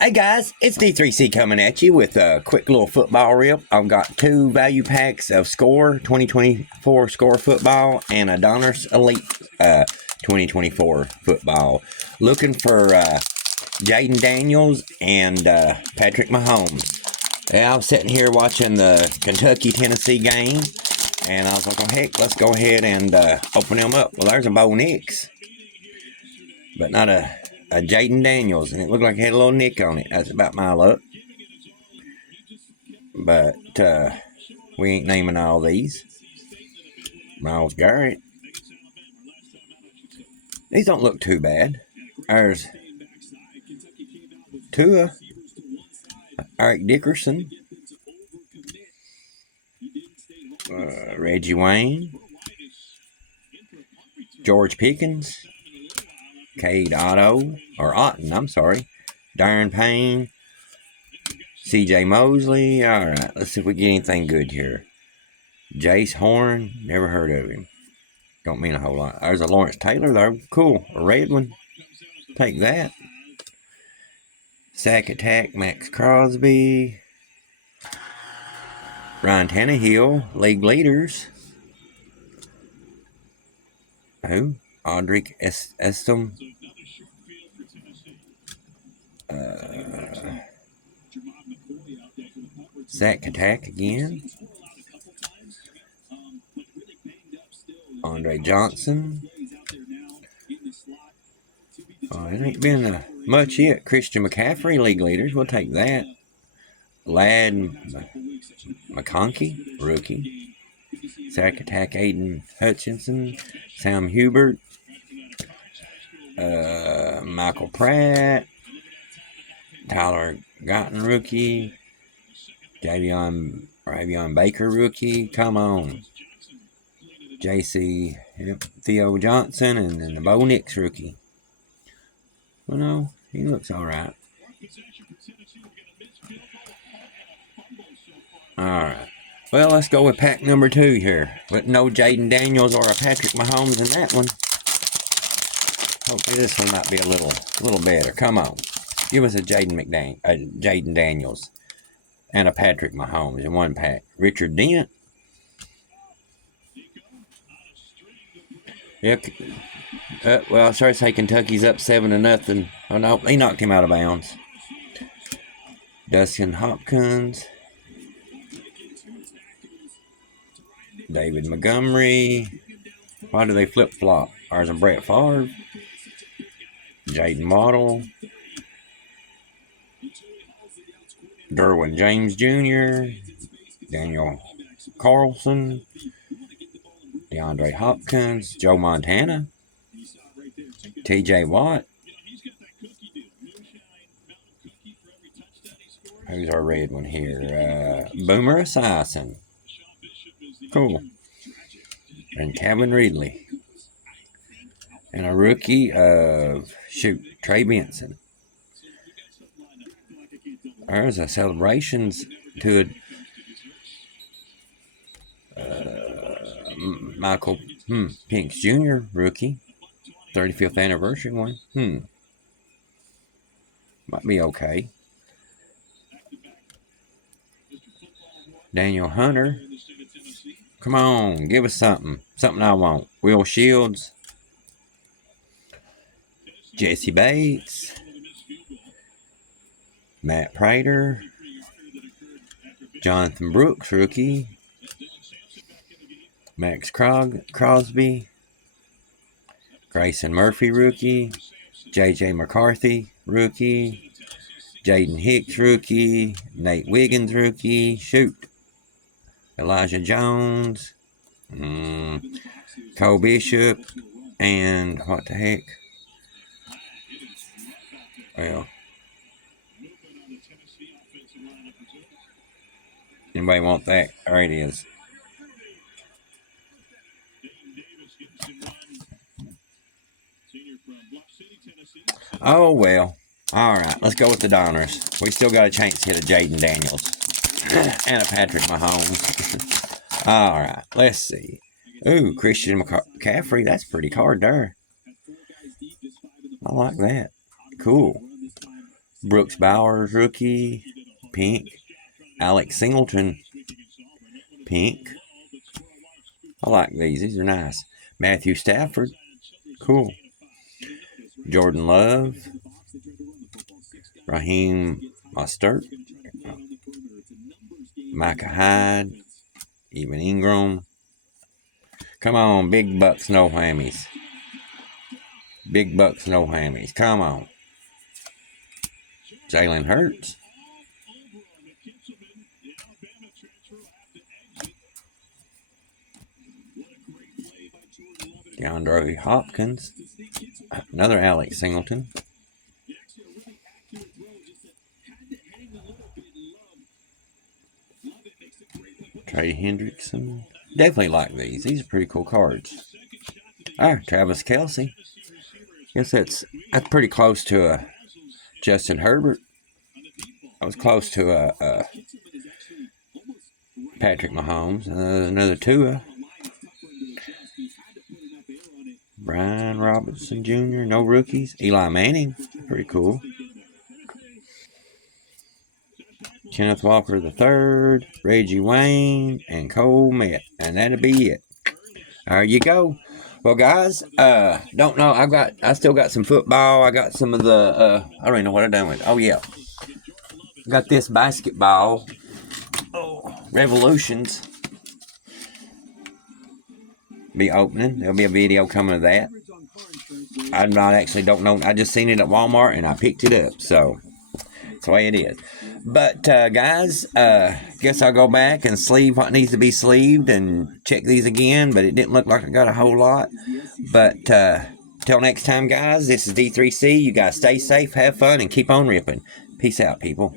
Hey guys, it's D3C coming at you with a quick little football rip. I've got two value packs of Score 2024 Score football and a Donruss Elite 2024 football. Looking for Jayden Daniels and Patrick Mahomes. Yeah, I was sitting here watching the Kentucky-Tennessee game, and I was like, oh heck, let's go ahead and open them up. Well, there's a Bo Nix, but not a Jayden Daniels, and it looked like it had a little nick on it. That's about my luck. But we ain't naming all these. Miles Garrett. These don't look too bad. There's Tua, Eric Dickerson, Reggie Wayne, George Pickens, Cade Otto, or Otten, I'm sorry, Darren Payne, C.J. Mosley. All right, let's see if we get anything good here. Jace Horn, never heard of him. Don't mean a whole lot. There's a Lawrence Taylor, though. Cool. A red one. Take that. Sack Attack, Max Crosby. Ryan Tannehill, league leaders. Who? Audric Estem. Sack Attack again. Andre Johnson. It ain't been much yet. Christian McCaffrey, league leaders. We'll take that. Lad McConkey, rookie. Sack Attack, Aiden Hutchinson. Sam Hubert. Michael Pratt. Tyler Gotten, rookie. Ravion Baker, rookie. Come on. JC Theo Johnson, and then the Bo Nix, rookie. Well, no, he looks all right. All right. Well, let's go with pack number 2 here. With no Jayden Daniels or a Patrick Mahomes in that one. Hopefully this one might be a little better. Come on. Give us a Jayden Daniels and a Patrick Mahomes in one pack. Richard Dent. Yep. Well, I started to say Kentucky's up 7-0. Oh no, he knocked him out of bounds. Dustin Hopkins. David Montgomery. Why do they flip-flop? Ours and Brett Favre. Jaden Waddle. Derwin James Jr. Daniel Carlson. DeAndre Hopkins. Joe Montana. TJ Watt. Who's our red one here? Boomer Esiason. Cool. And Calvin Ridley. And a rookie of, Trey Benson. There's a celebrations to Michael Pinks Jr., rookie. 35th anniversary one. Might be okay. Daniel Hunter. Come on, give us something. Something I want. Will Shields. Jesse Bates. Matt Prater. Jonathan Brooks, rookie. Max Crosby. Grayson Murphy, rookie. J.J. McCarthy, rookie. Jaden Hicks, rookie. Nate Wiggins, rookie. Elijah Jones. Cole Bishop. And what the heck? Well, anybody want that? There it is. Oh, well. All right, let's go with the Donruss. We still got a chance to hit a Jayden Daniels and a Patrick Mahomes. All right, let's see. Ooh, Christian McCaffrey. That's pretty card there. I like that. Cool. Brooks Bowers rookie, pink. Alex Singleton, pink. I like these. These are nice. Matthew Stafford, cool. Jordan Love, Raheem Mostert, Micah Hyde, Evan Ingram. Come on, big bucks, no whammies. Big bucks, no whammies. Come on. Jalen Hurts. DeAndre Hopkins. Another Alex Singleton. Trey Hendrickson. Definitely like these. These are pretty cool cards. Travis Kelce. Guess that's pretty close to a Justin Herbert. I was close to a Patrick Mahomes. Another Tua. Brian Robinson Jr. No rookies. Eli Manning. Pretty cool. Kenneth Walker III, Reggie Wayne, and Cole Met. And that'll be it. There you go. Well, guys, don't know. I still got some football. I got some of the, I don't even know what I've done with it. Oh, yeah. Got this basketball. Revolutions. Be opening. There'll be a video coming of that. I don't know. I just seen it at Walmart and I picked it up. So, that's the way it is. But, guys, guess I'll go back and sleeve what needs to be sleeved and check these again. But it didn't look like I got a whole lot. But, till next time, guys, this is D3C. You guys stay safe, have fun, and keep on ripping. Peace out, people.